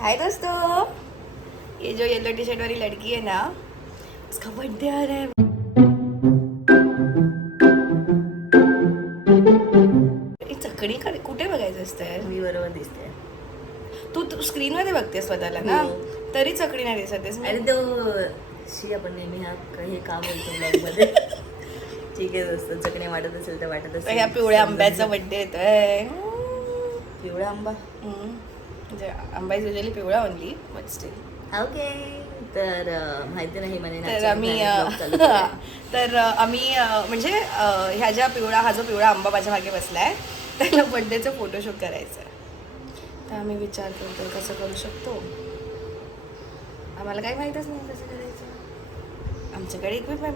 हाय दोस्तों, ये जो येलो टी शर्ट वाली लड़की है ना, उसका बर्थडे आ रहा है। चकडी कुठे बघायचं असतं? मी बरोबर दिसते. तू स्क्रीन मध्ये बघतेस स्वतःला ना, तरी चकडी नाही दिसतेस. अरे तो आपण नेहमी हे काम बोलतो ब्लॉग मध्ये. ठीक आहे दोस्त, चकणे वाटत असेल तर वाटत असेल. ह्या पिवळ्या आंब्याचा बर्थडे येतोय. पिवळा आंबा म्हणजे आंबा इज युजली पिवळा ओनली, बट स्टील. ओके. तर माहिती नाही मला. तर आम्ही म्हणजे ह्या ज्या हा जो पिवळा आंबा माझ्या मागे बसलाय, त्याला बर्थडेचं फोटोशूट करायचं आहे. तर आम्ही विचार करतो कसं करू शकतो. आम्हाला काही माहीतच नाही कसं करायचं. आमच्याकडे इक्विपमेंट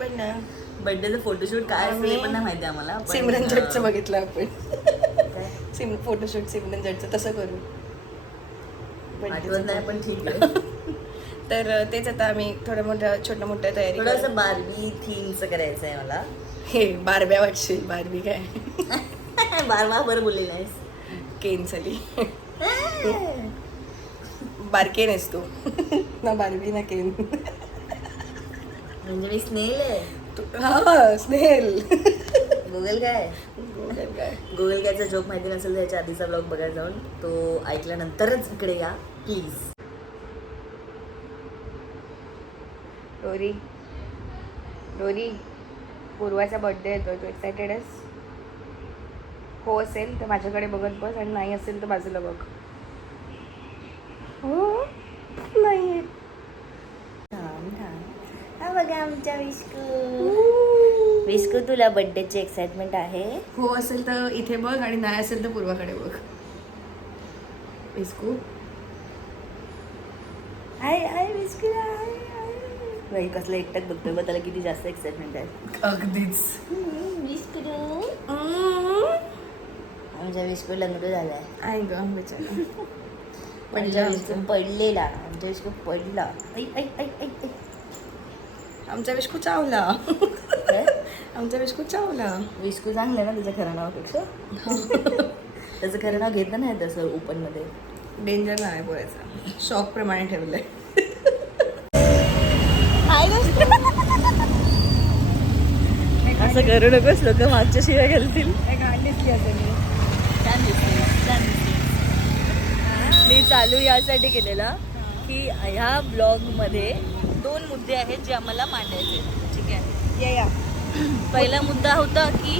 पण ना. बर्थडेचं फोटोशूट काय असेल पण नाही माहिती आम्हाला. सिमरन जटचं बघितलं आपण. फोटोशूट सिमरन जटचं तसं करू. आठवत नाही पण ठीक आहे. तर तेच आता आम्ही छोटं मोठं तयारी. थोडंसं बार्बी थीमचं करायचं आहे मला. हे बारब्या वाटशील. बारबी काय बारबा बरं बोलली नाहीस. केन चली बारकेन आहेस तू ना. बारबी ना केन. म्हणजे मी स्नेल आहे. हा स्नेल. गुगल काय चा जोक माहिती नसेल तर याच्या आधीचा ब्लॉग बघायला जाऊन तो ऐकल्यानंतरच इकडे या प्लीज. डोरी पूर्वाचा बर्थडे येतोय. तू एक्सायटेड आहेस? हो असेल तर माझ्याकडे बघत बस, आणि नाही असेल तर बाजूला बघ. हो नाही हा बघा आमच्या विस्कू तुला बर्थडेची एक्साइटमेंट आहे. हो असेल तर इथे बघ, आणि नाही असेल तर पूर्वाकडे बघ. विस्कू हाय विस्कू बाई कसलं एकटाच बघतोय बघ, त्याला किती जास्त एक्साइटमेंट आहे. अगदीच. विस्कू आमच्या विस्कू लंगडू झालाय. आहे ग बिचारा. पडलेला आमच्या विस्कू पडला. आमचा विस्कू चावला. आमचा विस्कू चावला. विस्कू चांगलं ना त्याच्या खरं नावापेक्षा. त्याचं खरं नाव घेतलं नाही तसं ओपन मध्ये. डेंजर नाव आहे बोलायचं. शॉक प्रमाणे ठेवलंय. असं करू नकोस, लोक मागच्या शिवाय घालतील. मी चालू यासाठी केलेला की ह्या ब्लॉग मध्ये 2 मुद्दे आहेत जे आम्हाला मांडायचे. ठीक आहे, या पहिला मुद्दा होता की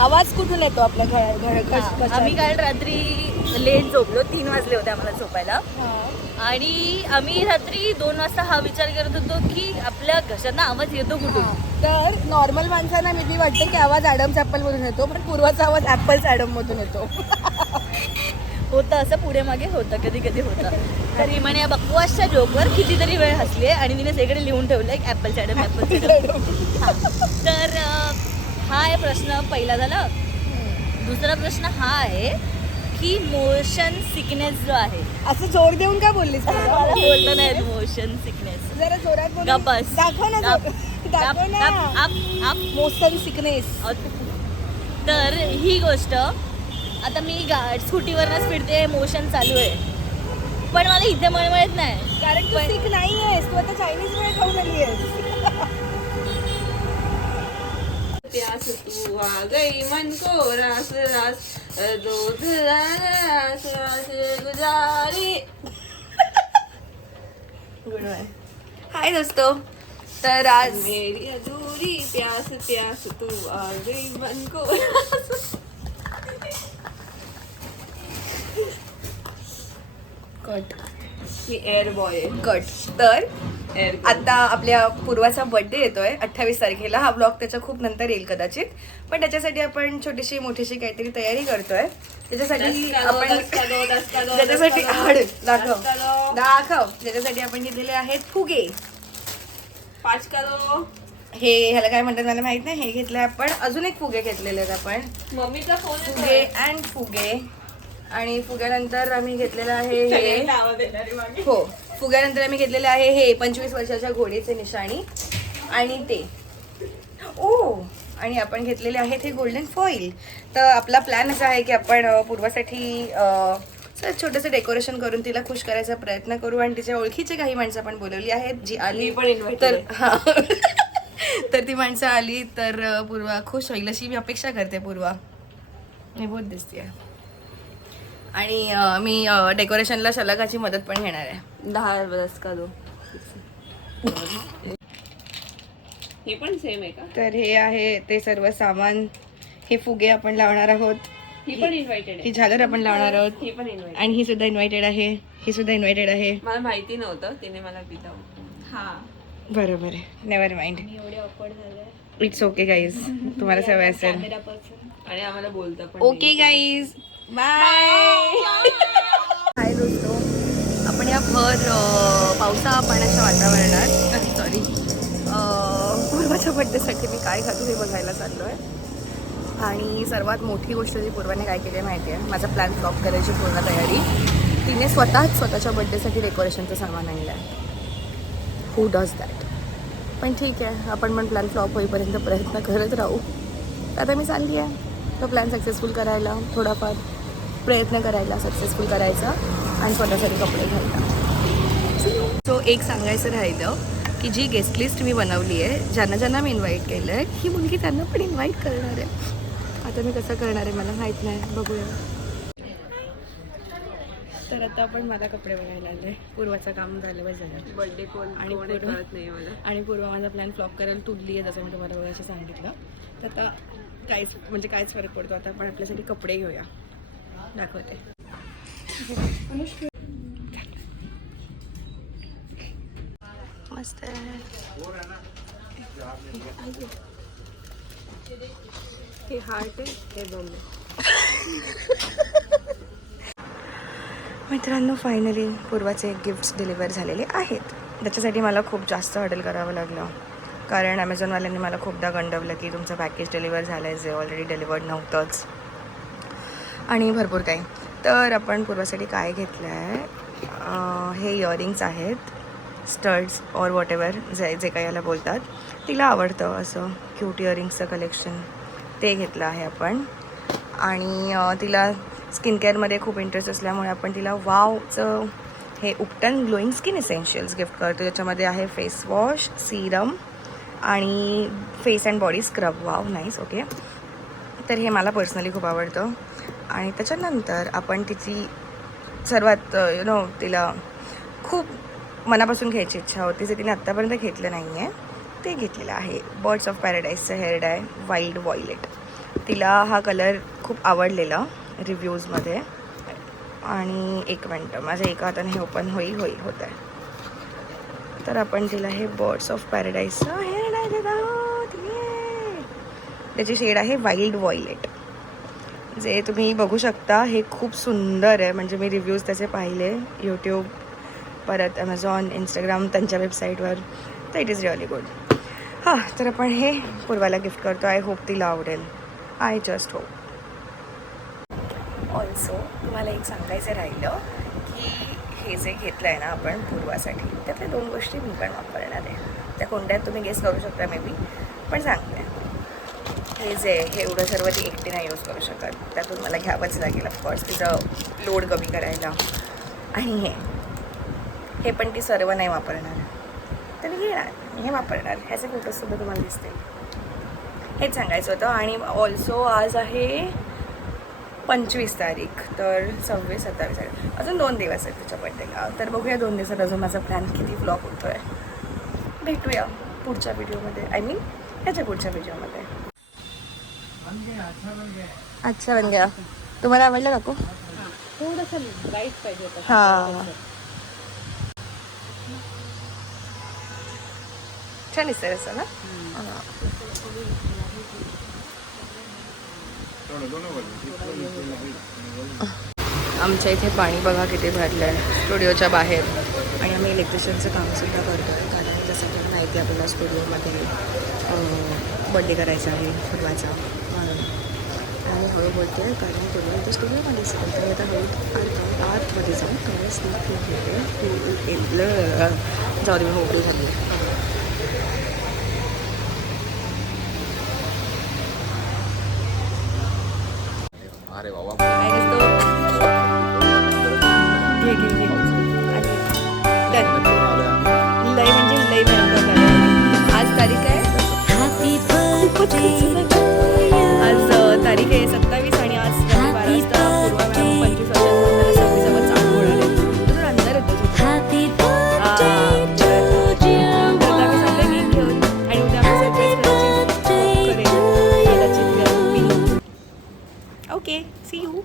आवाज कुठून येतो आपल्या घर. आम्ही काल रात्री लेट झोपलो. 3 वाजले होते आम्हाला झोपायला. आणि आम्ही रात्री 2 वाजता हा विचार करत होतो की आपल्या घशांना आवाज येतो कुठून. तर नॉर्मल माणसांना मी वाटतं की आवाज ॲडम्स ॲपल मधून येतो, पण पूर्वाचा आवाज ॲपल्स ॲडम मधून येतो. होतं असं पुढे मागे होतं, कधी कधी होतं. तर हिमाने या बकवासच्या जोकवर कितीतरी वेळ हसली आणि तिने सगळे लिहून ठेवलं एक ॲपल ॲडम. तर हा आहे प्रश्न पहिला झाला. दुसरा प्रश्न हा आहे की मोशन सिकनेस जो आहे. असं जोर देऊन का बोललीस? बोललं नाही मोशन सिकनेस. जरा जोरात बोल. गप्पस. दाखव ना. Motion sickness. तर ही गोष्ट आता मी स्कूटीवरच फिरते, मोशन चालू आहे, पण मला इथे मळमळत नाही. कारण तू सिक नाही आहेस, तू आता चायनीज वेळ खाऊन आली आहेस. प्यास तू आ गई मन को रास रास दूध रास रास गुजारी. Good bye. हाय दोस्तों, तर आज मेरी अधूरी प्यास प्यास तू आ गई मन को रास. कट. मी एअर बॉय कट. तर एअर आता आपल्या पूर्वाचा बर्थडे येतोय 28 तारखेला. हा ब्लॉग त्याच्या खूप नंतर येईल कदाचित, पण त्याच्यासाठी आपण छोटीशी मोठीशी काहीतरी तयारी करतोय. त्याच्यासाठी आपण दाखव त्याच्यासाठी आपण घेतलेले आहेत फुगे. 5 किलो. ह्याला काय म्हणतात मला माहित नाही. हे घेतलंय आपण. अजून एक फुगे घेतलेले आहेत आपण. मम्मीचा फोन फुगे अँड फुगे. आणि फुग्यानंतर आम्ही घेतलेलं आहे हे. हो, फुग्यानंतर आम्ही घेतलेलं आहे हे 25 वर्षाच्या घोडीचे निशाणी. आणि ते आणि आपण घेतलेले आहेत हे गोल्डन फॉईल. तर आपला प्लॅन असा आहे की आपण पूर्वासाठी छोटंसं डेकोरेशन करून तिला खुश करायचा प्रयत्न करू. आणि तिच्या ओळखीचे काही माणसं आपण बोलवली आहेत, जी आली पण invited तर आहे. हां तर ती माणसं आली तर पूर्वा खुश होईल अशी मी अपेक्षा करते. पूर्वा मी बहुत दिसते. आणि मी डेकोरेशनला शलाकाची मदत पण घेणार आहे. 10 का दो. हे पण सेम आहे का? तर हे आहे ते सर्व सामान. हे फुगे आपण लावणार आहोत, ही पण इन्व्हायटेड ही आहे. झालर आपण लावणार आहोत, ही पण इन्व्हायटेड. आणि ही सुद्धा इन्व्हायटेड आहे, ही सुद्धा इन्व्हायटेड आहे. मला माहिती नव्हतं, तिने मला विदाऊट. हा. बरोबर आहे, नेवर माइंड, एवढे ऑकवर्ड झाले. इट्स ओके गाईज, तुम्हाला सवय असेल. Camera person. आणि आम्हाला बोलता पण ओके गाईज, बाय. हाय दोस्तो, आपण या भर पावसा पाण्याच्या वातावरणात सॉरी पूर्वाच्या बड्डेसाठी मी काय घालू हे बघायला चाललो आहे. आणि सर्वात मोठी गोष्ट जी पूर्वाने काय केली आहे माहिती आहे, माझा प्लॅन फ्लॉप करायची पूर्ण तयारी. तिने स्वतःच्या बड्डेसाठी डेकोरेशनचं सामान आणलं आहे. Who does that? पण ठीक आहे, आपण पण प्लॅन फ्लॉप होईपर्यंत प्रयत्न करत राहू. आता मी चालली आहे तो प्लॅन सक्सेसफुल करायला, थोडाफार प्रयत्न करायला, सक्सेसफुल करायचा आणि स्वतःसाठी कपडे घालता. सो एक सांगायचं राहिलं की जी गेस्ट लिस्ट मी बनवली आहे, ज्यांना मी इन्व्हाइट केलं आहे, ही मुलगी त्यांना पण इन्व्हाइट करणार आहे. आता मी कसं करणार आहे मला माहीत नाही, बघूया. तर आता आपण मला कपडे बघायला आले. पूर्वाचं काम झालं पाहिजे बर्थडे कोण आणि कोण आहे पूर्ण- कळत नाही मला. आणि पूर्वा माझा प्लॅन फ्लॉप करायला तुडली आहे, जसं मी तुम्हाला बघायचं सांगितलं. तर आता काहीच फरक पडतो. आता आपण आपल्यासाठी कपडे घेऊया, दाखवते. मस्त आहे. हे हार्ट आहे, हे दोन. मित्रांनो, फायनली पूर्वाचे गिफ्ट्स डिलिव्हर झालेले आहेत. त्याच्यासाठी मला खूप जास्त हडल करावं लागलं, कारण ॲमेझॉनवाल्यांनी मला खूपदा गंडवलं की तुमचं पॅकेज डिलिव्हर झालं आहे, जे ऑलरेडी डिलिव्हर्ड नव्हतंच, आणि भरपूर काही. तर आपण पूर्वासाठी काय घेतलं आहे, हे इयरिंग्स आहेत, स्टड्स और वॉट एवर जे काही याला बोलतात. तिला आवडतं असं क्यूट इयरिंग्सचं कलेक्शन, ते घेतलं आहे आपण. आणि तिला स्किन केअरमध्ये खूप इंटरेस्ट असल्यामुळे आपण तिला वावचं हे उपटन ग्लोईंग स्किन एसेन्शियल्स गिफ्ट करतो. ज्याच्यामध्ये आहे फेस वॉश, सिरम आणि face and body scrub. Wow, nice. Okay, तर हे मला पर्सनली खूप आवडतं. आणि त्याच्यानंतर आपण तिची सर्वात तिला खूप मनापासून घ्यायची इच्छा होती, जे तिने आत्तापर्यंत घेतलं नाही आहे, ते घेतलेलं आहे बर्ड्स ऑफ पॅराडाईजचं हेअर डाय वाईल्ड वॉयलेट. तिला हा कलर खूप आवडलेला रिव्ह्यूजमध्ये. आणि एक मिनटं, माझ्या एका हाताने हे ओपन होत आहे. तर आपण तिला हे बर्ड्स ऑफ पॅराडाईजचं हेअर डाय देत आहोत. त्याची शेड आहे वाईल्ड वॉयलेट, जे तुम्ही बघू शकता. हे खूप सुंदर आहे, म्हणजे मी रिव्ह्यूज त्याचे पाहिले यूट्यूब, परत ॲमेझॉन, इंस्टाग्राम, त्यांच्या वेबसाईटवर. तर इट इज रिअली गुड. हां, तर आपण हे पूर्वाला गिफ्ट करतो. आय होप तिला आवडेल. I just hope. ऑल्सो तुम्हाला एक सांगायचं राहिलं की हे जे घेतलं आहे ना आपण पूर्वासाठी, त्यातल्या 2 गोष्टी मी पण वापरणार आहे. त्या कोणत्या तुम्ही गेस करू शकता मे बी, पण सांगते. हे जे हे एवढं सर्व ती एकटी नाही यूज करू शकत, त्यातून मला घ्यावंच लागेल ऑफकोर्स, तिचं लोड कमी करायला. आणि हे पण ती सर्व नाही वापरणार, तर मी घेणार, हे वापरणार. ह्याचे फोटोजसुद्धा तुम्हाला दिसतील. हेच सांगायचं होतं. आणि ऑल्सो आज आहे 25 तारीख, तर 26, 27 तारीख, अजून 2 दिवस आहेत तिच्या बड्डेला. तर बघूया 2 दिवसात अजून माझा प्लॅन किती फ्लॉप होतो आहे. भेटूया पुढच्या व्हिडिओमध्ये, आय मीन ह्याच्या पुढच्या व्हिडिओमध्ये. अच्छा बन गया. तुम्हाला आवडलं काकू? थोडंसं लाईट पाहिजे होतं. हां, छान दिसतंय असं ना. आमच्या इथे पाणी बघा किती भरलं आहे स्टुडिओच्या बाहेर. आणि आम्ही इलेक्ट्रिशियनचं कामसुद्धा करतो आहे, कारण जसं की माहिती आहे आपल्याला स्टुडिओमध्ये बड्डे करायचा आहे पूर्वाचा. आणि हळू बोलते आहे कारण पूर्वा इथे स्टुडिओमध्ये असेल, तर आता हळू आतमध्ये जाऊन थोडं स्लीप घेते. जाऊ दे, मी मोकळी झाली. अरे बाबा काय नसतो. घे घे घे आणि डन. लय म्हणजे लय मेहनत झाली. आज तारीख आहे आज तारीख आहे 27 आणि आज 12 वाजता पूर्वा मॅडम 25 वर्षांनंतर 26वा चालू होणार आहे. तुझं अंधार येतो ओके सी यू.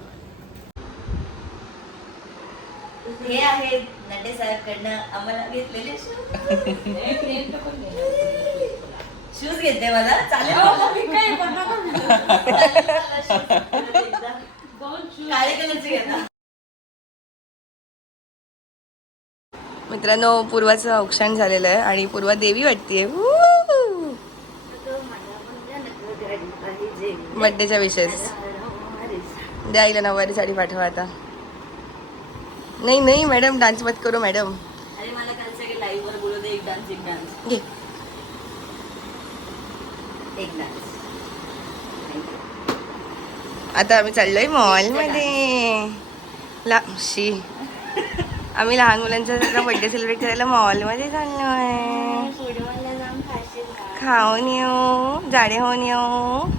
हे आहेत नटे साहेबकडनं आम्हाला घेतलेले शूज घेते मला चालेल काळे कलरचे घेता. मित्रांनो पूर्वाचं औक्षण झालेलं आहे आणि पूर्वा देवी वाटतेय बड्डेच्या विशेष. द्यायला नऊवारी साडी पाठवा आता. नाही नाही मॅडम डान्स मत करो मॅडम. अरे मला काल सगळे लाईव्ह वर बोलत एक डान्स घे. एक डान्स. आता आम्ही चाललोय मॉलमध्ये शी आम्ही लहान मुलांचा बर्थडे सेलिब्रेट करायला मॉलमध्ये चाललोय. खाऊन येऊ जाडे होऊन येऊ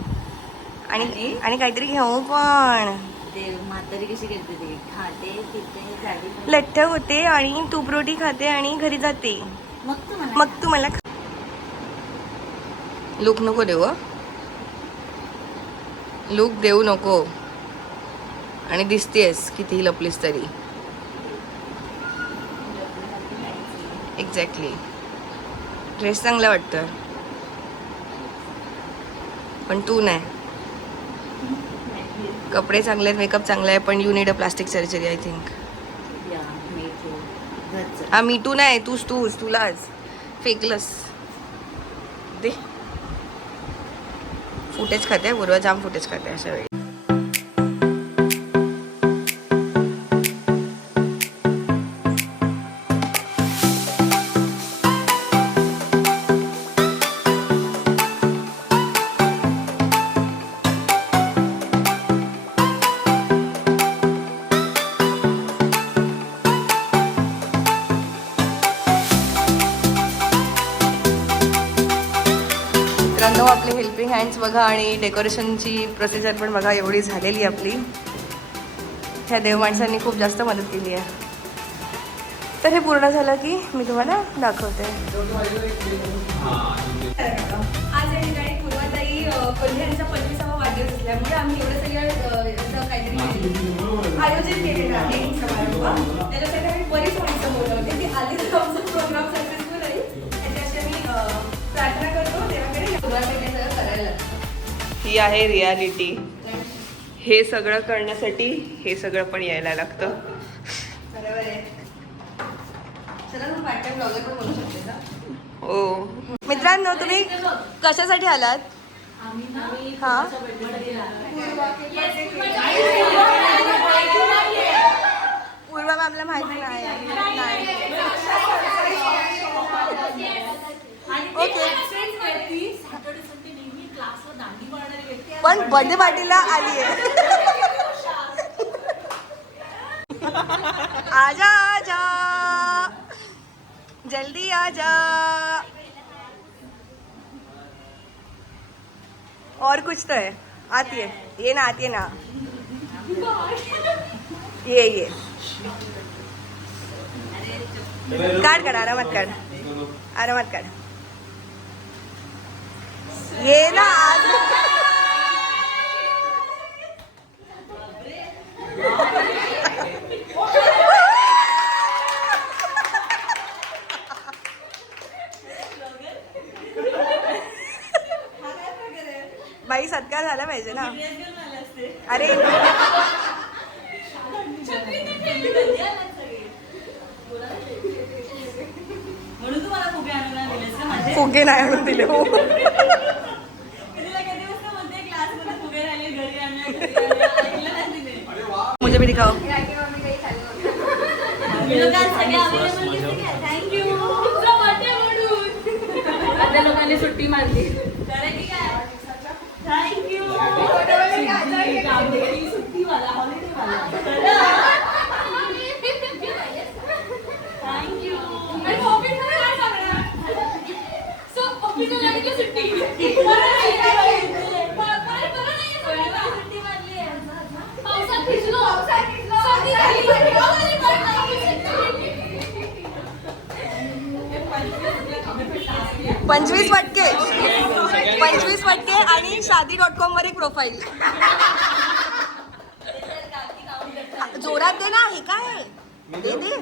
आणि आणि काहीतरी घेऊ पण. ते म्हातारी कशी करते ते खाते पिते झाडी लठ्ठ होते आणि तूप रोटी खाते आणि घरी जाते. मग तू मला लूक नको देऊ. लूक देऊ नको आणि दिसतेस कितीही लपलीस तरी. एक्झॅक्टली. ड्रेस चांगला वाटतं पण तू नाही. कपडे चांगले आहेत मेकअप चांगला आहे पण you need a plastic surgery I think. हा मी टू नाही तूच तुलाच फेकलंस. दे फुटेज खाते पूर्वा जाम फुटेज खाते अशा वेळी. मित्रांनो आपले हेल्पिंग हँड्स बघा आणि डेकोरेशनची प्रोसिजर पण बघा एवढी झालेली आपली. ह्या देव माणसांनी खूप जास्त मदत केली आहे. तर हे पूर्ण झालं की मी तुम्हाला दाखवते. आज या ठिकाणी पूर्वाताई कोल्हे यांचा 25वा वाढदिवस असल्यामुळे आम्ही एवढं सगळं काहीतरी आयोजन केलेलं आहे समारंभ. त्याच्यासाठी आम्ही बरीच माणसं बोलवते ती आली तर आमचा प्रोग्राम सक्सेसफुल आहे. त्याच्याशी आम्ही प्रार्थना करतो देवाकडे सगळं करायला. ही आहे रियालिटी. हे सगळं करण्यासाठी हे सगळं पण यायला लागतं. बरोबर आहे. चला तू पार्ट टाइम ब्लॉगर पण बोलू शकते का? हो. मित्रांनो तुम्ही कशासाठी आलात? हा पूर्वा मॅमला माहिती नाही. ओके पण बर्थडे पार्टीला आली आहे. आजा आजा जल्दी आजा. और कुछ तो है. आती है ये ना आती है ना. ये काढ आरामात काढ. ये ना बाई सत्कार झाला पाहिजे ना. अरे म्हणून तुम्हाला फुगे आणून फुगे नाही आणून दिले. हो मुझे भी दिखाओ. लोकांनी सुट्टी मारली. थँक्यू. पंचवीस फटके आणि शादी.com वर एक प्रोफाईल. जोरात दे ना. हे काय दे दे.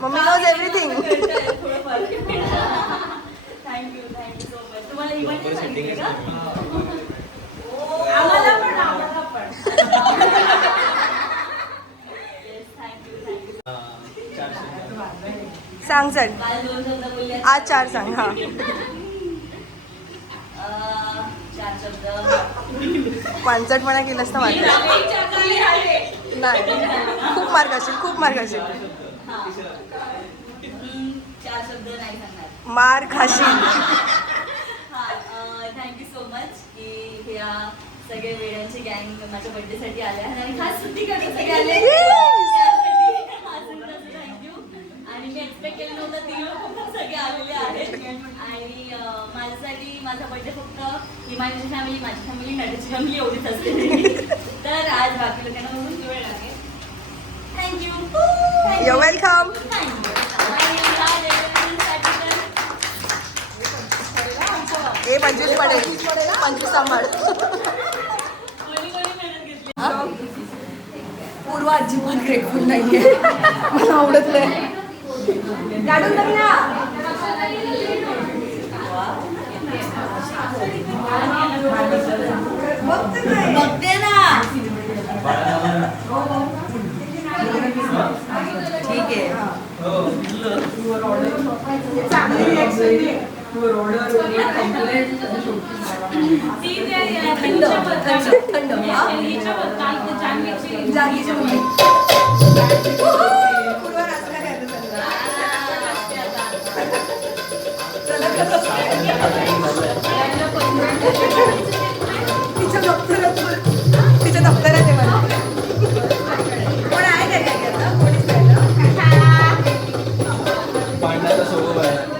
Mummy knows everything. Thank you so much. तुम्हाला इव्हेंट सांगितलं का? सांग चल. काल 2 शब्द बोलले. आज 4 सांग. हा 4 शब्द. पांचटपणा केलंस तर वाटत नाही. खूप मार्क असेल. 4 शब्द नाही सांगणार. मार खाशील. थँक्यू सो मच की ह्या सगळे वेळांची गँग माझ्या बर्थडेसाठी आल्या आणि खास सुट्टी करण्यासाठी आले. थँक्यू. आणि मी एक्सपेक्ट केलं नव्हतं ती लोक सगळे आलेले आहेत. आणि माझ्यासाठी माझा बर्थडे फक्त हिमानीची फॅमिली, माझी फॅमिली, नटची फॅमिली एवढीच असते. तर आज बाकी लोकांना म्हणून वेळ लागेल. थँक्यू. You welcome. ए 25 पडेल. 25 सांभाळ. पूर्व अजिबात ग्रेटफुल नाहीये. मला आवडत नाही. काढून टाक ना. बघते ना. ठीक आहे. तिच्या दप्तरात आहे मला. कोण आहे काय काय आता? कोणीच नाही ना? पांढऱ्याचा स्वभाव आहे.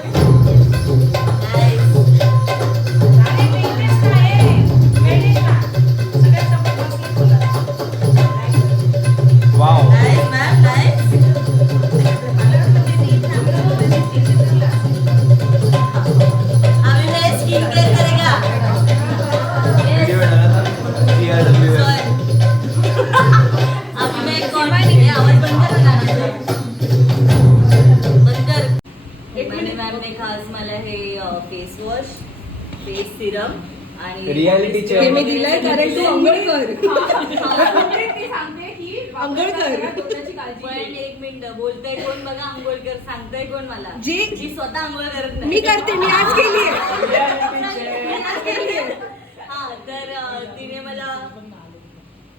वाव. किती वेळ झाला? मॅमने खास मला हे फेस वॉश, फेस सिरम आणि रियालिटी चेक. हे मी दिलंय कारण तू अंघोळ कर. अंघोळ कर. पण एक मिनिट, बोलतय कोण बघा, आंघोळकर सांगतय कोण मला, जी स्वतः आंघोळ करत नाही. मी करते. मी आज केली आहे. हा तर तिने मला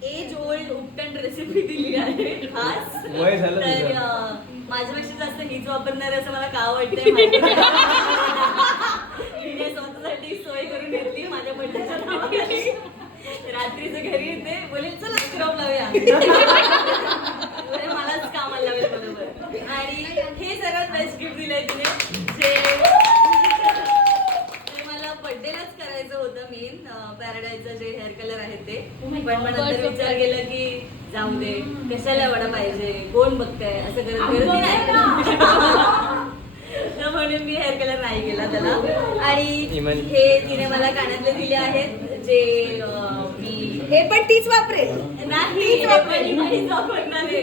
एज ओल्ड उपटन रेसिपी दिली आहे खास. वय झालं तर तुझं. माझ्यापेक्षा जास्त हीच वापरणार आहे असं मला का वाटतंय माहिती नाही. तिने स्वतःसाठी सोय करून घेतली माझ्या बर्थडेच्या नावाखाली. रात्रीचं घरी येते, बोलेल चला स्क्रब लावूया. मलाच कामाला लावेल बरोबर. आणि हे सर्वात बेस्ट गिफ्ट दिलंय तिने, जे मला बर्थडेलाच करायचं होतं मेन. पॅराडाईजचं जे हेअर कलर आहे ते. पण मग नंतर विचार केला की जाऊ दे, कशाला एवढा पाहिजे, कोण बघताय, असं करत नाही. म्हणून मी हेअर कलर नाही केला त्याला. आणि हे तिने मला कानातले दिले आहेत, जे मी हे पण तीच वापरेल. नाही वापरणार आहे.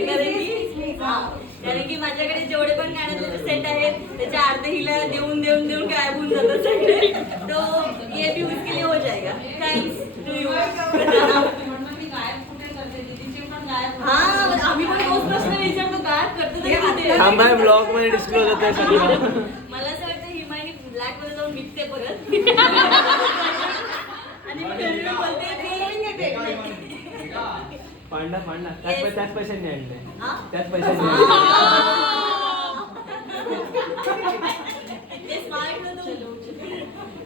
कारण की माझ्याकडे जेवढे पण कानातले सेट आहेत त्याच्या अर्धे हिला देऊन देऊन देऊन गायब होऊन जातात सगळे. तो ये भी उसके लिए हो जाएगा. Thanks to you. हा आम्ही पण तोच प्रश्न विचारतो, गायब करतो थांबा, ब्लॉग मध्ये डिस्क्लोज होतंय सगळं. मला असं वाटतं हिमानी ब्लॅक मध्ये जाऊन विकते परत. आणि मी घरी येऊन बोलते पांडा त्याच पैशांनी आणले. हा? त्याच पैशांनी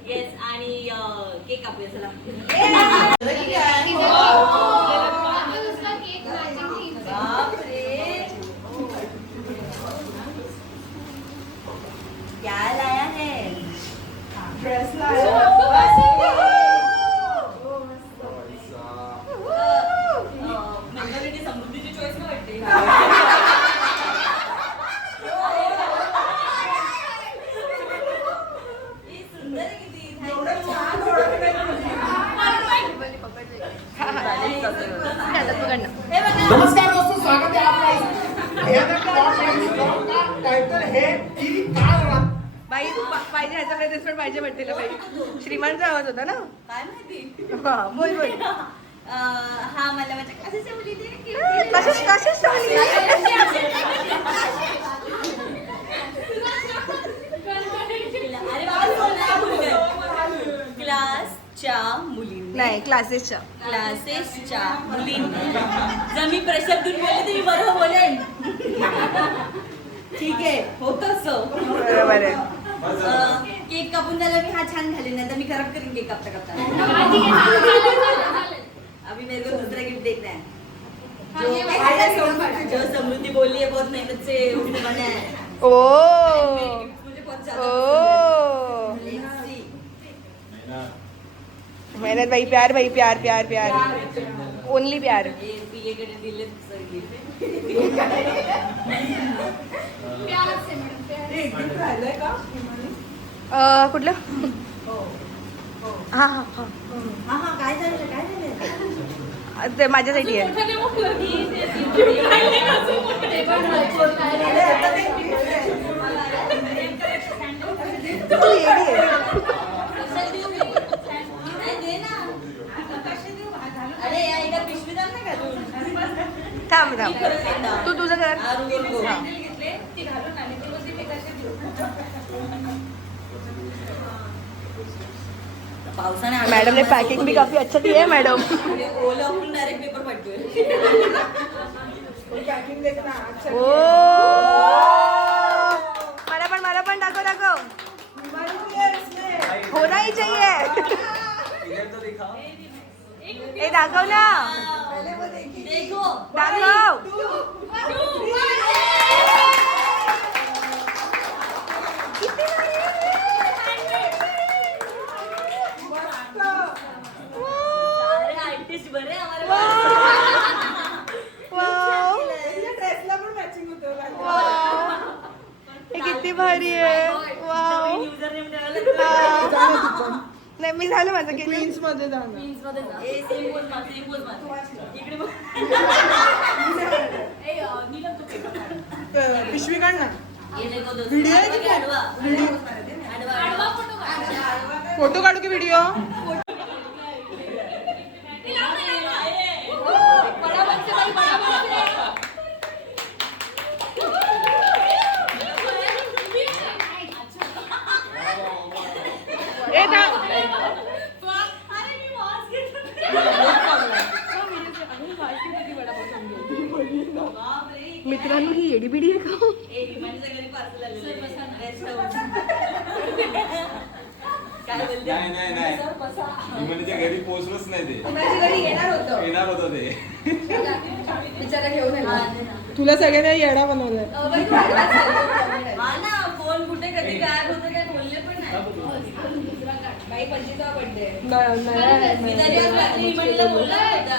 येस. आणि केक कापूया चला. हे बघा नमस्कार दोस्तों, स्वागत है आपका इस भयानक ब्लॉग का टाइटल है की काल रात. बाई पाहिजे ह्याचा रिस्पेक्ट पाहिजे म्हणते ना बाई. श्रीमानचा आवाज होता ना. काय माहिती हा बोल बोल. हा मला माझ्या क्लासेसच्या मुलीने कशीच कशीच अरे बाबा क्लासच्या मुलींनी नाही क्लासेसच्या. क्लासेसच्या मुलींनी जर मी प्रेशर दूर बोलले तर मी बरोबर बोलेन. ठीक आहे होतं असं. बरोबर आहे. केक कापून झाला मी हा छान घालेन नाही तर मी खराब करीन केक कापता कापता. अभी मेरे को दूसरा गिफ्ट देखना है. जो समृद्धि बोली है बहुत मेहनत से उसने बना है. ओ मुझे बहुत ज्यादा ओ Let's see. मेहनत भाई प्यार भाई प्यार प्यार प्यार ओनली प्यार. हे पिलेकडे दिले गिफ्ट. कुठलं हा हा हा हा हा काय झालं काय झालं ते माझ्यासाठी आहे. तू येडी आहे. अरे या एका पिशवीत आण ना घालून. थांब थांब तू तुझं कर. पावसाने मैडम ने पैकिंग भी काफी अच्छा की है मैडम. ओला होऊन डायरेक्ट पेपर पडतोय. ओ मला पण दाखव दाखव. होना ही चाहिए. ए दाखव ना देखो दाखव. सारे आर्टिस्ट बरे हमारे वाव हे किती भारी आहे. वाव युजर नेम नाही मी झालं माझं केलं. मध्ये ए सेम बोल मा इकडे बघ. ए नीलम तू पिशवी काढ ना. ये देखो दोस्तों व्हिडिओ आहे आडवा आडवा फोटो काढू की व्हिडिओ. मित्रांनो ही एडी बिडी आहे का. काय बोलते नाही विमानाच्या घरी पोहोचलोच नाही ते. येणार होतं ते. तुला सगळ्यांना येडा बनवलाय. हा ना फोन कुठे कधी गायब होतं काय बोलले पण नाही. मी तरी आज रात्री इमानीला बोलला होता.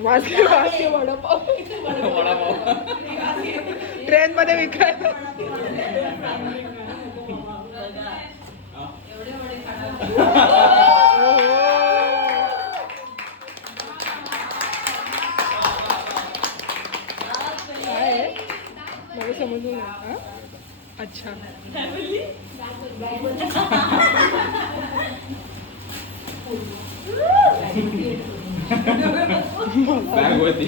वाजले वडापाव. ट्रेन मध्ये विकायला. मला समजलं नाही. अच्छा बॅग होती.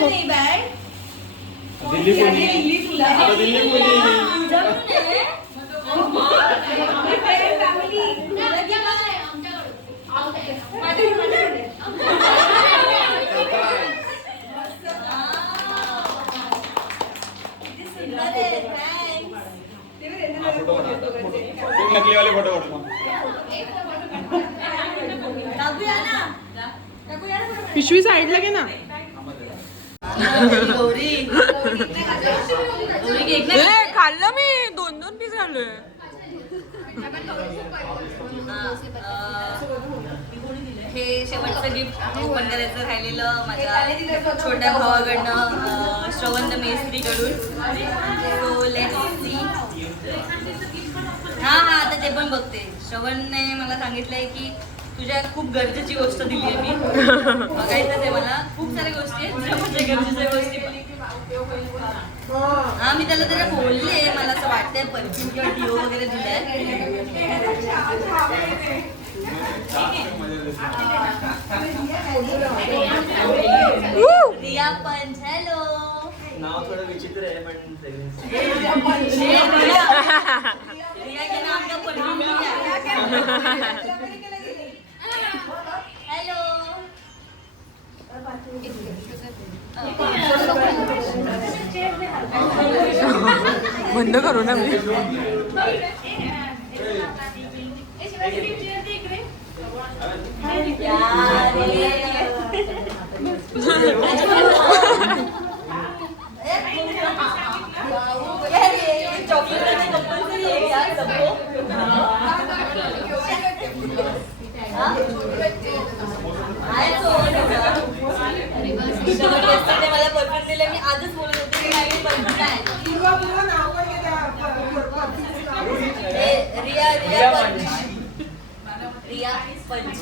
नाही बॅग दिल्ली कोणी आता दिल्ली कोणी नकली वाले फोटो काढतो. पिशवी साईडला घे ना. गौरी केक नाही खाल्लं मी 2-2 पीस खाल्लोय. कोणी दिलंय हे शेवटचं गिफ्ट ओपन करायचं राहिलेलं माझ्या छोट्या भावाकडनं श्रवण द मेस्त्रीकडून. So let's see. हां आता ते पण बघते. श्रवणने मला सांगितलंय की तुझ्या खूप गरजेची गोष्ट दिली आहे मी. बघायचं ते मला. खूप साऱ्या गोष्टी आहेत तुझ्या म्हणजे गरजेच्या गोष्टी पण. हा मी त्याला बोलले मला असं वाटतंय परफ्यूम किंवा डिओ वगैरे दिलाय. रिया पंच हॅलो. नाव थोडं विचित्र आहे पण रिया के नाम का परफ्यूम हॅलो. बंद करू ना मी. चॉकलेट कंपल्सरी आहे यार सबको. मला परफ्यूम दिले. मी आजच बोलत होते की नाही परफ्यूम नाही. रिया रिया पंच. रिया पंच.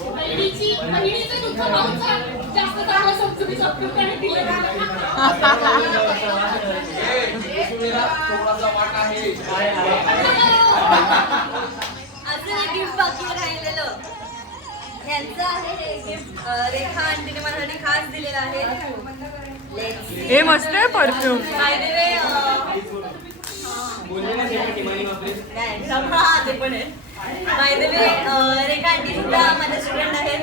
अजून एक गिफ्ट बाकी राहिलेलं. ह्यांचं आहे हे गिफ्ट. रेखा आंटीने माझ्यासाठी खास दिलेलं आहे. हे मस्त आहे परफ्यूम. बाय द वे ते पण आहे. By the way Rekha aunty सुद्धा माझ्या स्टुडंट आहेत.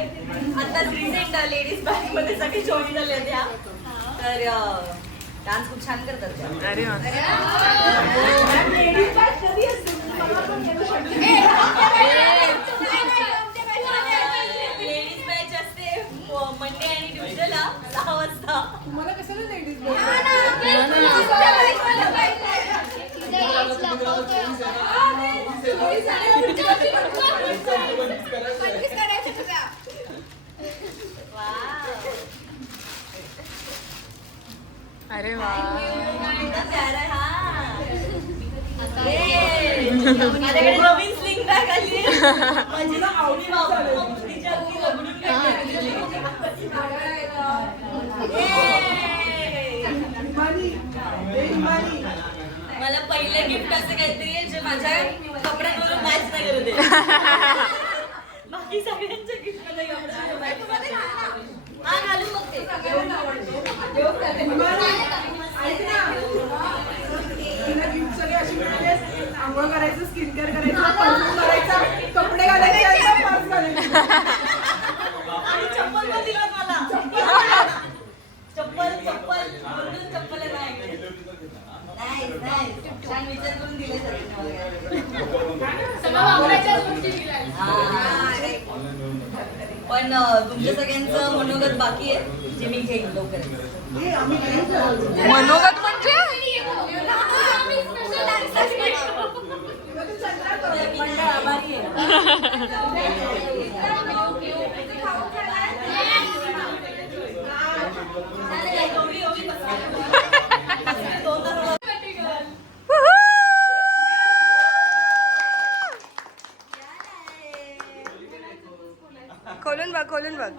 आता रिसेंट लेडीज बॅच मध्ये सगळे जॉईन झाले त्या. तर डान्स खूप छान करतात त्या. अरे वा. लेडीज बॅच असते मंडे आणि ट्युजडेला 6 वाजता. तुम्हाला कशाला लेडीज अरे वा. कितना प्यारा है. माझ्याकडे नवीन स्लिंग बॅग आली आहे. माझी ना आवडी बाबू तिच्या अगदी रगडून काढली. मला पहिलं गिफ्ट असं काहीतरी आहे जे माझ्या कपड्यांवरून मॅच नाही करत आहे. बाकी सगळ्यांच्या गिफ्ट मला एवढं हा घालून बघते. आंघोळ करायचं, स्किन केअर करायचं, परफ्यूम करायचं, कपडे घालायचे आणि पर्स घालायची. आणि चप्पल पण दिला मला. चप्पल चप्पल म्हणून चप्पल नाही. छान विचार करून दिले पण तुमच्या सगळ्यांचं मनोगत बाकी आहे जे मी घेईन लवकर. मनोगत म्हणजे आभारी आहे. खोलून बघ खोलून बघ.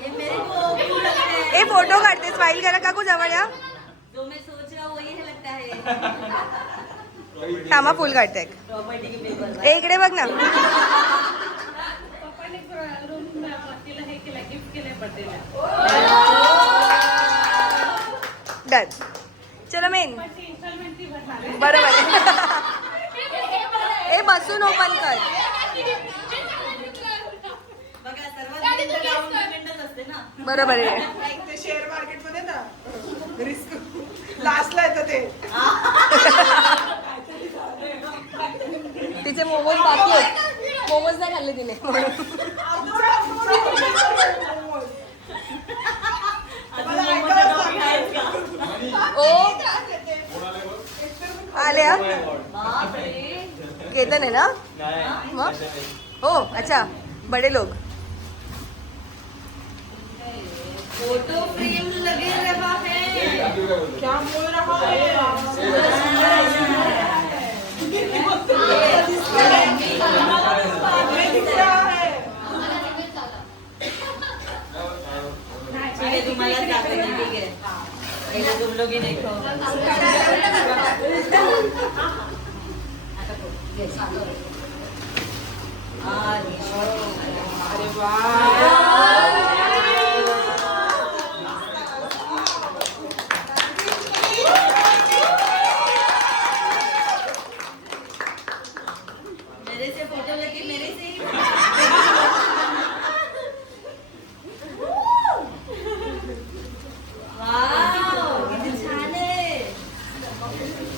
ये मेरे को लगता है ए फोटो काढते. स्माइल करा काकू जवळ या. जो मैं सोच रहा हूँ वही है लगता है. थांबा फुल काढते. प्रॉपर्टी के पेपर. ए इकडे बघ ना. डन. चलो मेन बरोबर ए बसून ओपन कर. बघा सर्वात डाऊन पेमेंटच असते ना. बरोबर आहे. ते शेअर मार्केट मध्ये ना रिस्क लास्टला येतं ते. तिचे मोमोज बाकी आहेत. मोमोज नाही खाल्ले तिने म्हणून. ओ आल्या केतन है ना. मग हो अच्छा बड़े लोग. फोटो फ्रेम लगे रहा है. क्या बोल रहा है ठीक आहे तुम्हाला दाखवते. ठीक आहे पहिले तुम लोग ही देखो. अरे वाह मेरे से फोटो लेके मेरे से ही. वाव, किती छान आहे.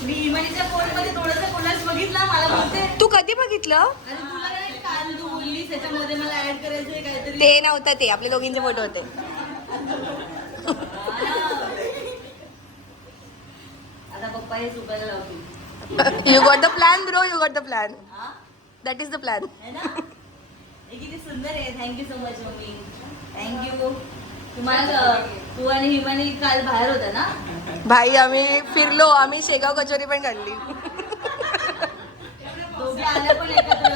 मी इमानीच्या फोनमध्ये थोडासा कोलाज बघितला. मला बोलते तू कधी बघितलं? अरे तुला काय काल तू बोललीस त्याच्यामध्ये मला ऍड करायचंय काहीतरी. ते नव्हतं, ते आपले दोघींचे फोटो होते. आता पप्पा हे चुकायला लावतील. You got the plan bro, you got the plan. हा दॅट इज द प्लॅन. है ना. हे किती सुंदर आहे. Thank you so much mummy. Thank you. तुम्हाला तू आणि हिमानी काल बाहेर होता ना. भाई आम्ही फिरलो, आम्ही शेगाव कचोरी पण काढली. दोघे आल्या पण एकत्र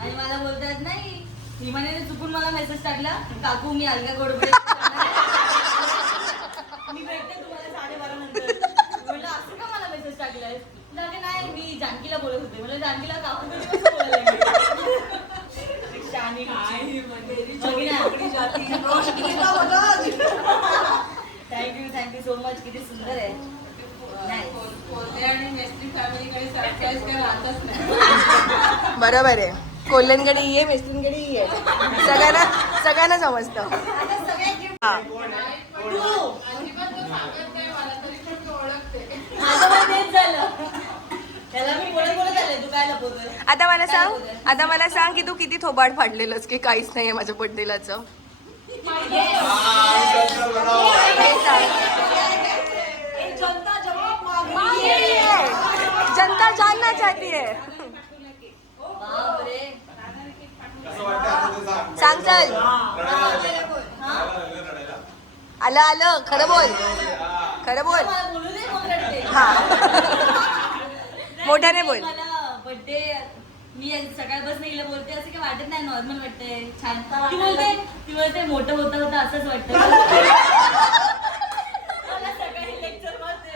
आणि मला बोलतात नाही हिमानीने चुकून मला मेसेज टाकला काकू मी अलगा गोडबडे मी भेटते तुम्हाला 12:30 नंतर. म्हणलं असं का मला मेसेज टाकलाय. म्हटलं नाही मी जानकीला बोलत होते. म्हणलं जानकीला काकू कधी कसं बोलायला लागली? शानी थँक्यू सो मच. किती सुंदर आहे. आणि मेस्त्री फॅमिलीकडे सरप्राईज काय राहतच नाही. बरोबर आहे. कोल्ह्यांकडे ये, मेस्त्रींकडे ये, सगळ्यांना समजतं. हा. अजिबात तो सांगत नाही मला तरी पण तो ओळखते. माझं पण तेच झालं. त्याला मी बोलत आले तू काय लपवतोय. आता मला सांग की तू किती थोबाड फाडलेलंस की काहीच नाहीये माझ्या बर्थडेलाचं. जनता जानना चाहती है. बापरे. सांग चल. आलं खरं बोल. मला बोलू दे मग रडते. हा. मोठ्याने बोल. मला बर्थडे मी सकाळपासून हिला बोलते असं काही वाटत नाही. नॉर्मल वाटतंय. छान. ती बोलते मोठं होतं असंच वाटतं. मला सकाळी लेक्चर वाचते.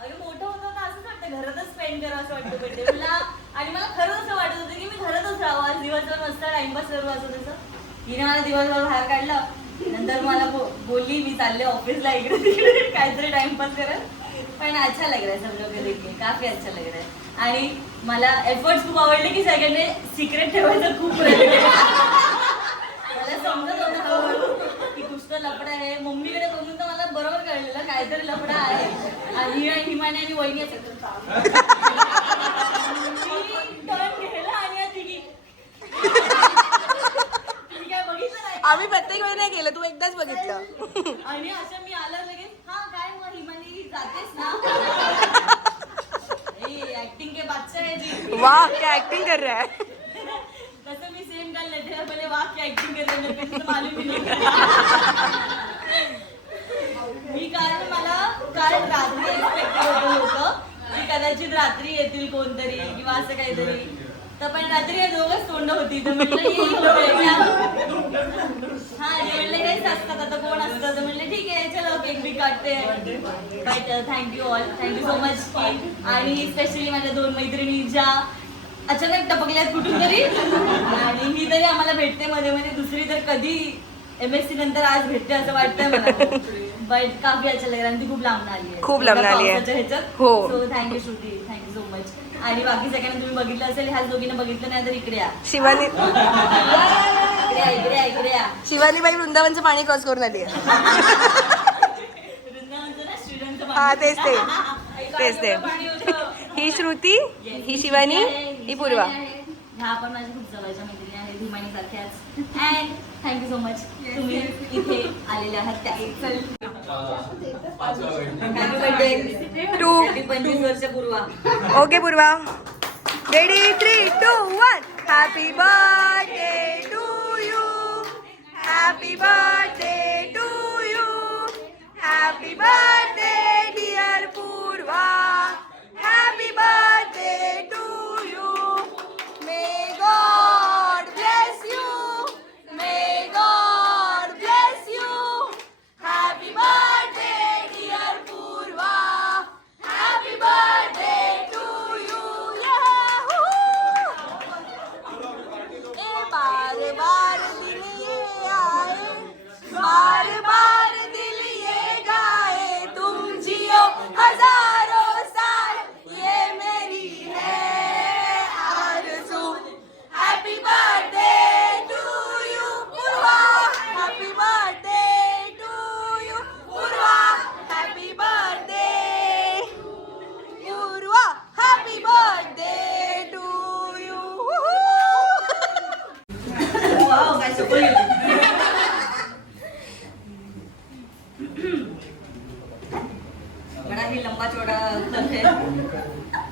अरे मोठं होतं असंच वाटतं. घरातच स्पेंड करावं असं वाटतं बर्थडे मला. आणि मला खरंच असं वाटत होतं की मी घरातच राहावं. आज दिवसभर मस्त टाइमपास करू असं तसं. हिने मला दिवसभर बाहेर काढलं. नंतर मला बोलली मी चालले ऑफिसला इकडे तिकडे काहीतरी टाइमपास करत. पण अच्छा लग रहा है सब लोग देख के. काफी अच्छा लग रहा है. आणि मला एफर्ट्स खूप आवडले की सगळ्यांनी सिक्रेट ठेवायचं खूप प्रयत्न केला. मला समजत होतं हळूहळू की कुछ तर लफडा आहे. मम्मीकडे बघून तर मला बरोबर कळलेलं काहीतरी लफडा आहे. आणि हिमाने आणि वहिनी असं टर्न घ्यायला आणि या तिघी काय बघितलं नाही. आम्ही प्रत्येक वेळी नाही केलं, तू एकदाच बघितलं. आणि असं मी आलं लगेच हा काय मग हिमानी जातेस ना. ऍक्टिंग के बादशाह है जी. वाह क्या एक्टिंग कर रहा है. तसं मी सेम काल लेटर पहिले वाह की ऍक्टिंग करते मालूम ही नाही. मी मला काल रात्री एक्सपेक्टेड होतं की कदाचित रात्री येतील कोणतरी किंवा असं काहीतरी. तर पण रात्री हे दोघंच तोंड होती. तर म्हटलं हा म्हणलं हेच असतात आता कोण असतं. तर म्हणलं ठीक आहे चलो केक बी काटते. But thank you all. Thank you so much. आणि स्पेशली माझ्या 2 मैत्रिणी ज्या अचानक टपकल्यात कुठून तरी. आणि ही तरी आम्हाला भेटते मध्ये मध्ये. दुसरी तर कधी MSc नंतर आज भेटते असं वाटतंय मला. बट काफी अच्छा लग रहा है. ती खूप लांब आली आहे. खूप लांबून आली आहे. ह्याच्यात. हो. So thank you Shruti. Thank you so much. आणि बाकी सगळ्यांना तुम्ही बघितलं असेल. ह्याच दोघींना बघितलं नाही तर इकडे या. शिवानी इकडे या. शिवानीबाई वृंदावनचं पाणी क्रॉस करून आली आहे. वृंदावनचं ना श्रीरंगचं हा पाणी. तेच ते. पाणी होतं. ही श्रुती, ही शिवानी, ही पूर्वा. ह्या पण माझ्या खूप जवळच्या मैत्रिणी आहेत हिमानी सारख्याच. अँड थँक्यू सो मच तुम्ही इथे आलेले आहात त्या. हॅपी बर्थडे टू 25 वर्ष Purva. Okay Purva. Ready 3, 2, 1. Happy birthday to you. Happy birthday to you. बड़ा ही लंबा चौड़ा फल है.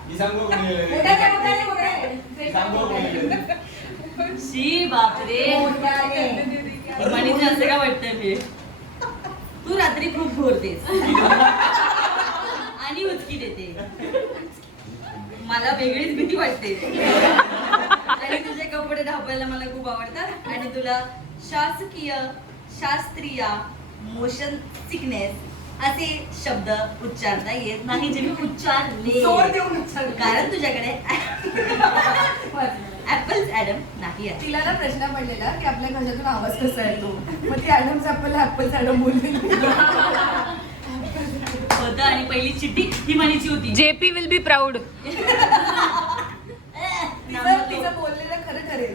मी सांगू का मोठ्याने, कोणी? मोठ्याने, मोठ्याने. सांगू का कोणी? शी बापरे. हिमानीचं असं का वाटतंय मी? तू रात्री खूप घोरतेस आणि उचकी देते. मला वेगळीच भीती वाटते. आणि तुझे कपडे ढापायला मला खूप आवडतात. आणि तुला शास्त्रीय मोशन सिकनेस असे शब्द उच्चारता येत नाही, जे मी उच्चारले. जोर देऊन उच्चार. कारण तुझ्याकडे ऍपल्स ऍडम नाही आहे. तिला ना प्रश्न पडलेला की आपल्या घशातून आवाज कसा येतो, मग ती ऍडम्स ऍपल ऍडम बोलली. होतं आणि पहिली चिठ्ठी हिमानीची होती. JP will be proud. तिचं बोललेलं खरं ठरेल.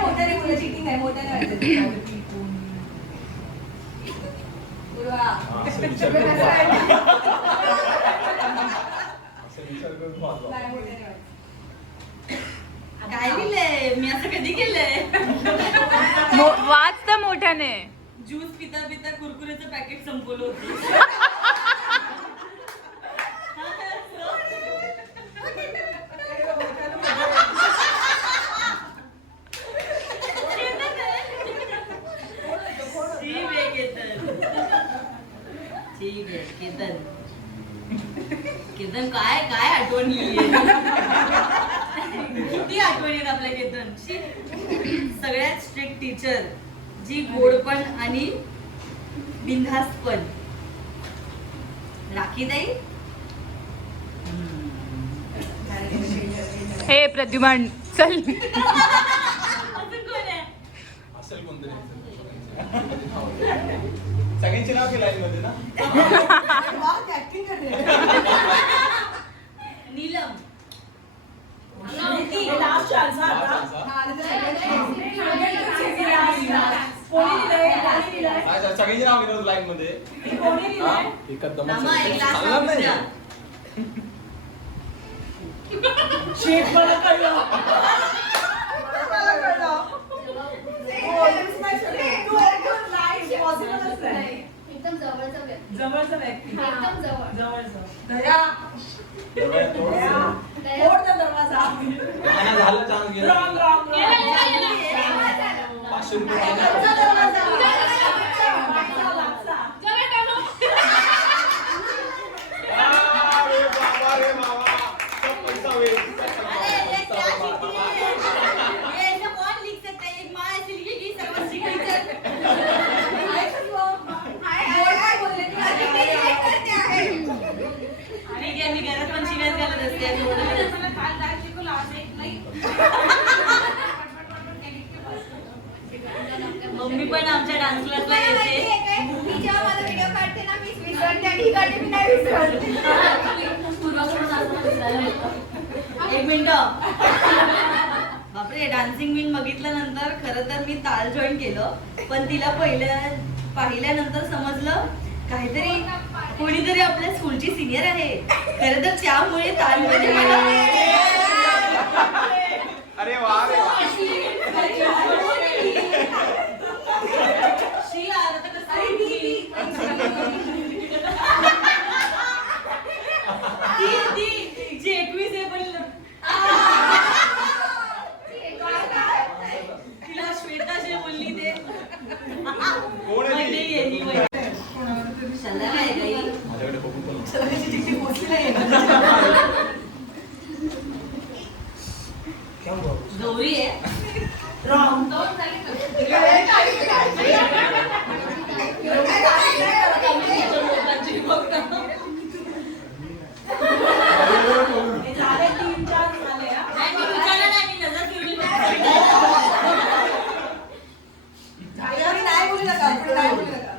मोठ्याने बोला, चिटिंग आहे, मोठ्याने वाटत. पूर्वा. असं विचार करून पहा. नाही, मोठ्याने वाटत. काय लिहिलंय मी असं कधी केलंय? वाच तर मोठ्याने. ज्यूस पिता पिता कुरकुरेचं पॅकेट संपवलं होतं. केतन काय काय आठवण लिहिली. किती आठवणीत आपल्या केतन. सगळ्यात स्ट्रिक्ट टीचर, जी गोडपण आणि बिनधास्तपण. राखीताई. हे प्रद्युमन चल. अजून कोण आहे? असेल कोणतरी. सगळ्यांची नाव केलं मध्ये ना. ऍक्टिंग करते. नीलम. लास्ट चान्स हा आता. सगळ्यांची नाव केलं लाईन मध्ये. मामा, एक last चालणार round नाही. द्या. शेफ मला कळलं. मला कळलं. तू एकदम लाईफ पॉसिबलच नाही. एकदम जवळचा व्यक्ती. जवळचं व्यक्ती. एकदम जवळ. जवळचं. दया. थोडं- दया. दया. फोड त्या दरवाजा. नाही झालं चान्स गेला. Wrong, wrong, wrong. 500 रुपये मागचा दरवाजा. मागचा, मागचा. अरे बाबा रे बाबा. सब पैसा वेस्ट. अरे, ये क्या चिट्ठी है? ये ऐसा कौन लिख सकता है? एक माँ ऐसे लिखेगी, सर्वस्व टीचर. ठीक आहे, मी घरात पण शिकायला घालत असते. मम्मी पण आमच्या डान्स क्लासला येते. मी जेव्हा माझा व्हिडिओ काढते ना, मी विसरते आणि ही काढते, मी नाही विसरत. एक मिनिट. बापरे, डान्सिंग बिन बघितल्यानंतर खरं तर मी ताल जॉईन केलं, पण तिला पाहिल्यानंतर समजलं काहीतरी कोणीतरी आपल्या स्कूलची सिनियर आहे. खरं तर त्यामुळे ताल मध्ये अरे वा रे वा. जे 21 आहे पण तिला श्वेता जे बोलली ते कोण आहे ती? वैदेही आहे, ही वैदेही. चला काय काही माझ्याकडे बघून बोला. सगळ्याची चिठ्ठी पोचली नाही. गौरी आहे. रॉंग. झाले 3-4 झाले हा. नाही, मी विचारलं नाही, मी नजर फिरवली नाही. पुढे नाही बोलू नका, पुढे नाही बोलू नका.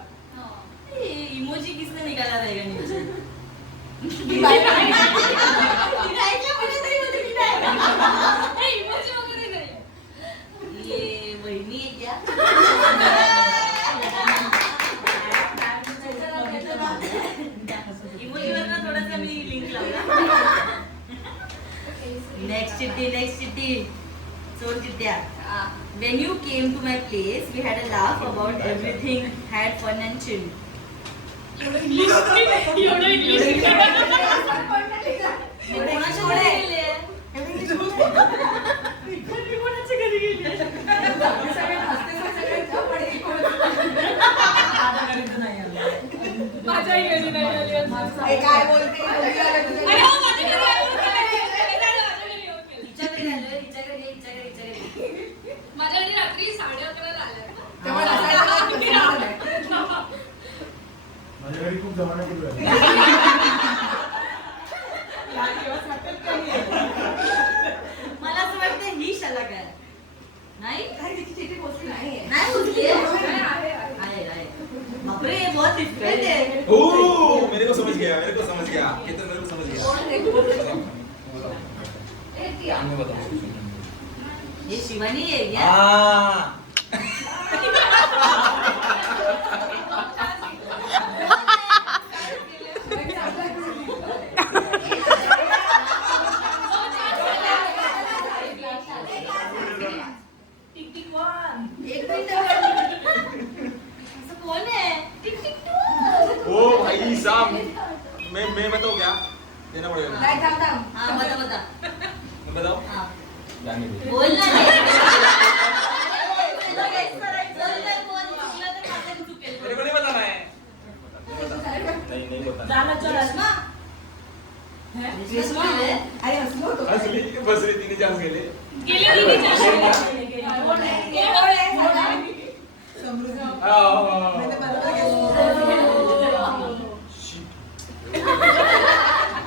इमोजी किसने निकाला रहेगा नीचे? मी बाहेर नाही. ये वहिनी आहे क्या? आत्या. When you came to my place, we had a laugh about everything, had fun and chill. मी कोणाच्या घरी गेले? मी कोणाच्या घरी गेले? सगळे हसते सगळे पण एक माझ्याही घरी नाही आली. हे काय बोलते घरी आले तुझ्या घरी. हिच्या घरी आलोय, हिच्या घरी, हिच्या घरी, हिच्या घरी. माझ्या घरी रात्री 11:30 आल्या. तेव्हा नसायला काय प्रश्न नाही. माझ्या घरी खूप जमाना केली आहे. या दिवस वाटत नाही. मला असं वाटतं ही शलाक आहे. नाही काही तिची चिठी पोचली नाहीये. नाही बोलतीये? आहे. आहे. बापरे, बहुत डिफिकल्ट है. ओह, मेरे को समझ गया, मेरे को समझ गया. ये तो मेरे को समझ गया. मैं बताऊं. ये शिवानी है क्या? हाँ. एक मिनिट. असं कोण आहे? Tick tick two. ओ भाई साहब, मैं बताऊं क्या? देना पड़ेगा. नाही, थांब, थांब. हा, बता. मैं बताऊं? हा. जाने दो. बोल ना रे. बोल ना, बोल. चुकलं तर माझं चुकेल. मेरे को नहीं बताना है. नहीं बताना. रेश्मा? रेश्मा आहे? अरे हसलो होतो. हसली, बसली, तिने चान्स गेले. समृद्ध. हाँ. नाही तर बरोबर गेलो.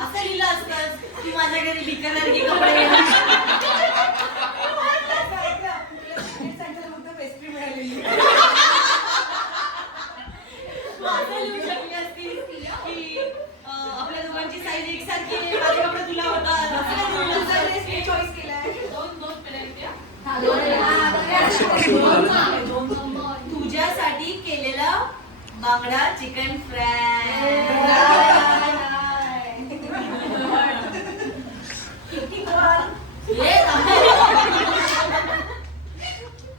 असं लिहिलं असतं की माझ्या घरी बिकरसारखे कपडे घालून. फक्त पेस्ट्री मिळालेली. असं लिहू शकली असती की आपल्या दोघांची साईज एकसारखी आहे, माझे कपडे तुला होतात. असं नाही लिहिलं असतं. चॉईस केलाय. तुझ्यासाठी केलेला बांगडा चिकन फ्राय.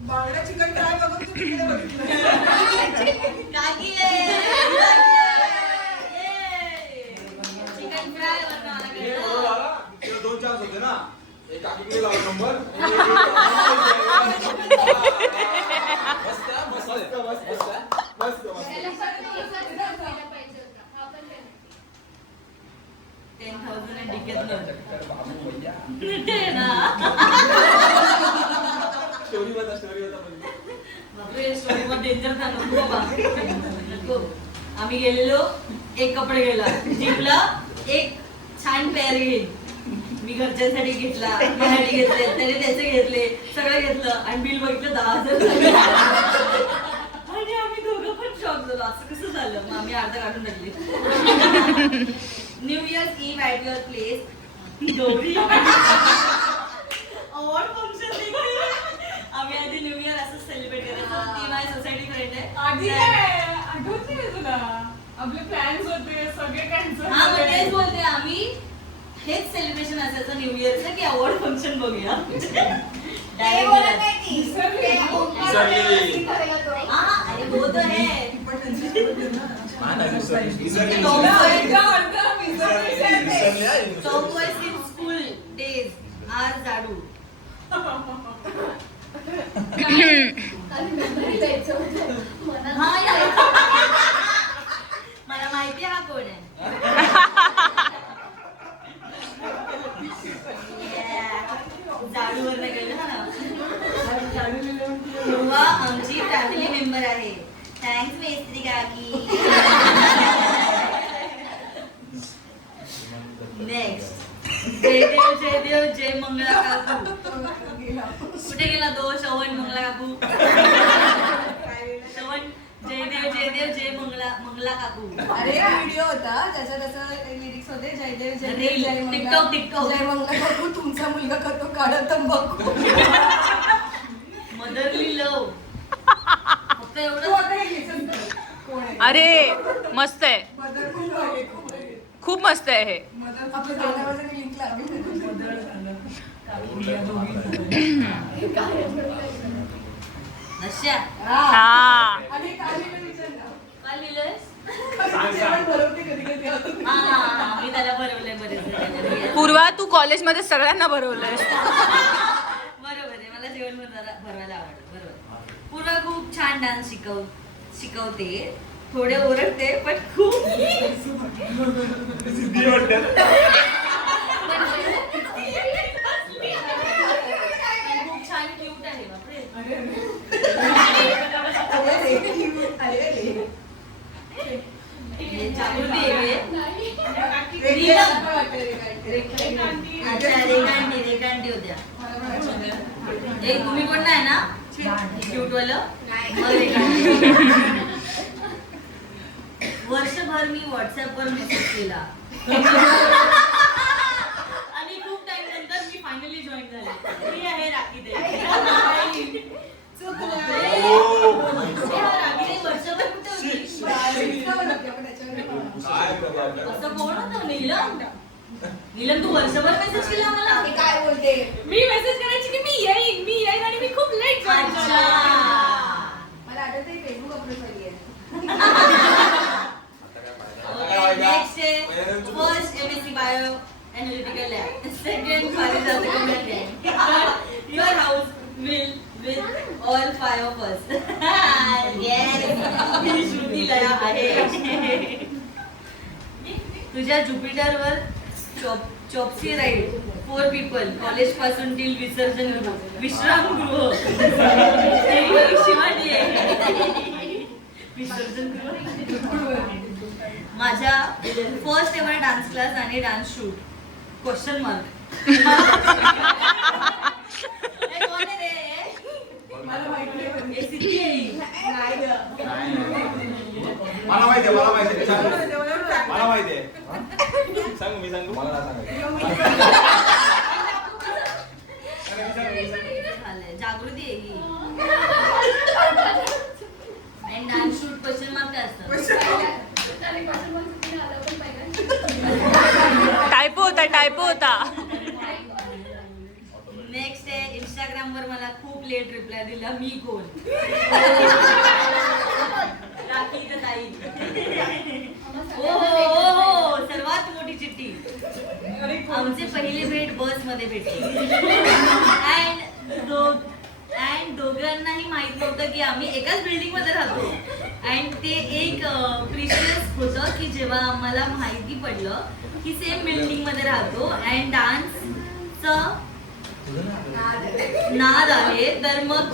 बांगडा चिकन फ्राय बघून तू तिकडे बघितलं. काकी चिकन फ्राय बनवायला ये गेलो. बरोबर आला. तिला 2 चान्स होते ना. एक काकीकडे लावा नंबर. मस्त. 10,000 डिकेतलं. स्टोरी बता पहिले. बापरे, स्टोरी मध्ये डेंजर झालं. नको बाबा, नको. आम्ही गेलेलो, एक कपडे गेला जिमला, एक छान पेअर घेईल. मी घरच्यांसाठी घेतला, माझ्यासाठी घेतले, त्याने त्याचे घेतले, सगळं घेतलं आणि बिल बघितलं 10,000 आणि आम्ही दोघं पण शॉक झालो. असं कसं झालं? मग आम्ही अर्धा काढून टाकली. New years eve at your place. Gauri award function आम्ही आधी न्यू इयर असं सेलिब्रेट करायचो. ती माझी सोसायटी फ्रेंड आहे. आधी काय आठवत नाही तुला? आपले प्लॅन्स होते सगळे कॅन्सल. हा, मग तेच बोलते. आम्ही हेच सेलिब्रेशन असायचं न्यू इयरचं की अवॉर्ड फंक्शन बघूया. ते बोलत नाही ती. ते विसरली. हा, अरे वो तो है. Tomboys in school days are झाडू. हा, यार. मला माहिती हा कोण आहे. झाडूवर नाही कळलं ना. ध्रुवा आमची फॅमिली मेंबर आहे. थँक्स मेस्त्री काकी. नेक्स्ट. जयदेव जय मंगला काकू. कुठे गेला तो श्रवण मंगला काकू? श्रवण जयदेव जय मंगला काकू. अरे व्हिडिओ होता त्याचा त्याचा लिरिक्स होते जयदेव जयदेव Reel, जय मंगला TikTok. जय मंगला काकू तुमचा मुलगा करतो काढा तंबाखू. मदरली लव. फक्त तू एवढं. आता हे घेतलं कोण आहे? अरे मस्त आहे, मदर खूप आहे, खूप आहे. खूप मस्त आहे हे. मदर आपल्या गाण्यावर लिंक लागेल. नश्या हा आणि काय लिहिलं विचार ना. काय लिहिलंयस? जेवण बनवते कधी-कधी अजून. हा मी त्याला भरवलंय बरेच. पूर्वा तू कॉलेजमध्ये सगळ्यांना भरवलंय. बरोबर आहे, मला जेवण भरवायला आवडतं. बरोबर. पूर्वा खूप छान डान्स शिकवते. थोडे ओरडते पण खूप खूप छान क्यूट आहे. बापरे. हे जागृती आहे. अच्छा रेखांटी होत्या. एक तुम्ही पण नाही ना क्यूट वालं? मग रेखांटी. वर्षभर मी व्हॉट्सअपवर मेसेज केला आणि खूप टाइम नंतर मी फायनली जॉईन झाले. मी आहे राखी दे. राखी वर्षभर कुठे होती? असं कोण होतं? नीलम तू वर्षभर मेसेज केला मला? मी काय बोलते मी मेसेज करायची की मी येईन आणि मी खूप लेट जॉईन अच्छा. मला आठवत फेसबुक अपलोड झाली आहे नेक्स्ट आहे first MSc bio analytical lab. Second Parijat comment your house will with all 5 of us. Yes ही श्रुती लया आहे. तुझ्या जुपिटरवर चॉप्सी राईड 4 people कॉलेज पासून टिल विश्रामगृह शिवानी आहे. विसर्जनगृह. माझ्या फर्स्ट एव्हर डान्स क्लास आणि डान्स शूट क्वेश्चन मार्क. मला माहिती आहे पण. सिद्धी आहे. मला माहितीये मला माहितीये सांगू जेवणावर टाक. मला माहितीये सांगू मी सांगू मला सांगायचं झालंय. जागृती आहे ही. आणि डान्स शूट क्वेश्चन मार्क काय असतं? टायपो होता. नेक्स्ट आहे इंस्टाग्राम वर मला खूप लेट रिप्लाय दिला. मी कोण? राखी का ताई. हो सर्वात मोठी चिठ्ठी. आमचे पहिले भेट बस मध्ये भेटले अँड दोघांनाही माहित नव्हतं की आम्ही एकाच बिल्डिंग मध्ये राहतो. अँड ते एक प्रिशियस होतं की जेव्हा आम्हाला माहिती पडलं की सेम बिल्डिंग मध्ये राहतो अँड डान्सचं नाद आहे. तर मग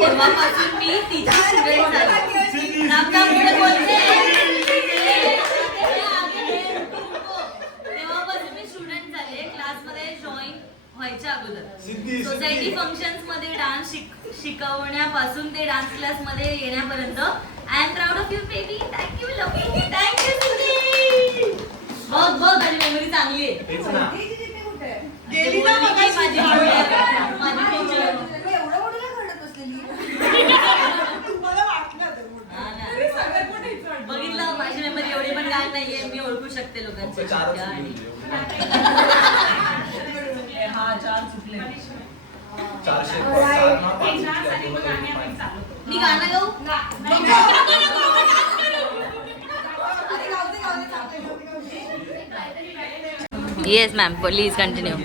तेव्हापासून मी तिची स्टुडंट झाले. नाकापुढे बोलते. तेव्हापासून मी स्टुडंट झाले. क्लासमध्ये जॉईन व्हायच्या अगोदर सोसायटी फंक्शन्स मध्ये डान्स शिकवण्यापासून ते डान्स क्लास मध्ये येण्यापर्यंत I am proud of you baby. Thank you love you. Thank you. बघ आणि मेमरी चांगली आहे. तेच ना. गेली ना मगाशी. माझी टीचर. एवढं मोठं काय घडत बसलेली तुम्हाला वाटलं तर मोठं. अरे सगळ्यात मोठं हिचं वाटलं. बघितलं माझी मेमरी एवढी पण काय नाहीये. मी ओळखू शकते लोकांची चारच आणि हा 4 चुकले. 400 मी गाणं गाऊ. Yes ma'am please continue.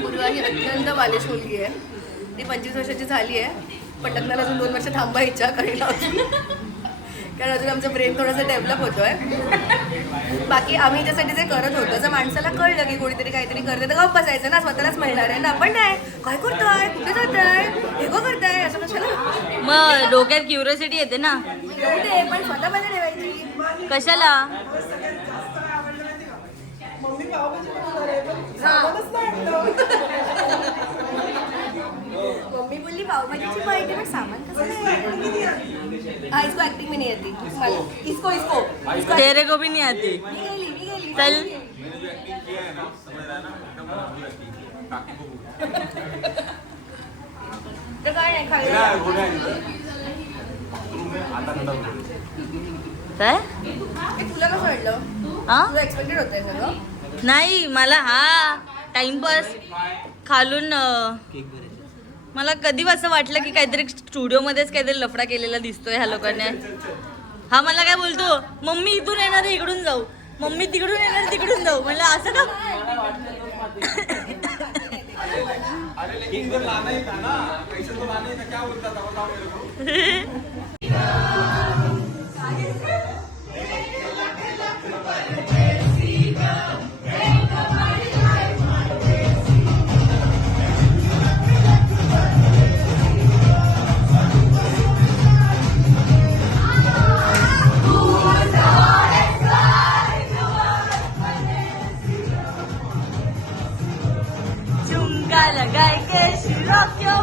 Purva ही अत्यंत बालिश मुलगी आहे. ती 25 वर्षाची झाली आहे पण लग्नाला अजून 2 वर्ष थांबा इच्छा कारण अजून आमचं ब्रेन थोडंसं डेव्हलप होतोय. बाकी आम्ही त्यासाठी जे करत होतो जर माणसाला कळलं की कोणीतरी काहीतरी करते तर गप्प बसायचं ना. स्वतःलाच मिळणार आहे ना. आपण नाही काय करताय कुठे जाताय हे गो करताय असं कशाला. मग डोक्यात क्युरियोसिटी येते ना. एवढे पण स्वतःमध्ये ठेवायची. कशाला? सगळ्यात जास्त काय आवडलं माहिती का? मम्मी पावभाजी बनवणार आहे पण सामानच नाही आणलं. मम्मी बोलली पावभाजीची पाहिजे पण सामान कसं नाही. हाँ इसको एक्टिंग में नहीं आती. इसको तेरे को भी नहीं आती. मी गेली चल. मैंने जो एक्टिंग किया है ना समझ रहा है ना एकदम मधुर एक्टिंग काकी को तर काय नाही मेरा खायला. घोड़ा है रूम में आता ठंडा हो काय? हे तुला कसं वाटलं? हा? तुला एक्सपेक्टेड होतं हे सगळं? नाही मला हा टाइमपास खालून मला कधी असं वाटलं की काहीतरी स्टुडिओमध्येच काहीतरी लफडा केलेला दिसतोय ह्या लोकांनी. हा मला काय बोलतो, मम्मी इथून येणार आहे इकडून जाऊ, मम्मी तिकडून येणार तिकडून जाऊ. म्हणलं असं का? अरे लेकिन जर लाना ही था ना, पैसे तो लाना ही था, क्या बोलता था बताओ मेरे को. झुमका लगाए के she rock your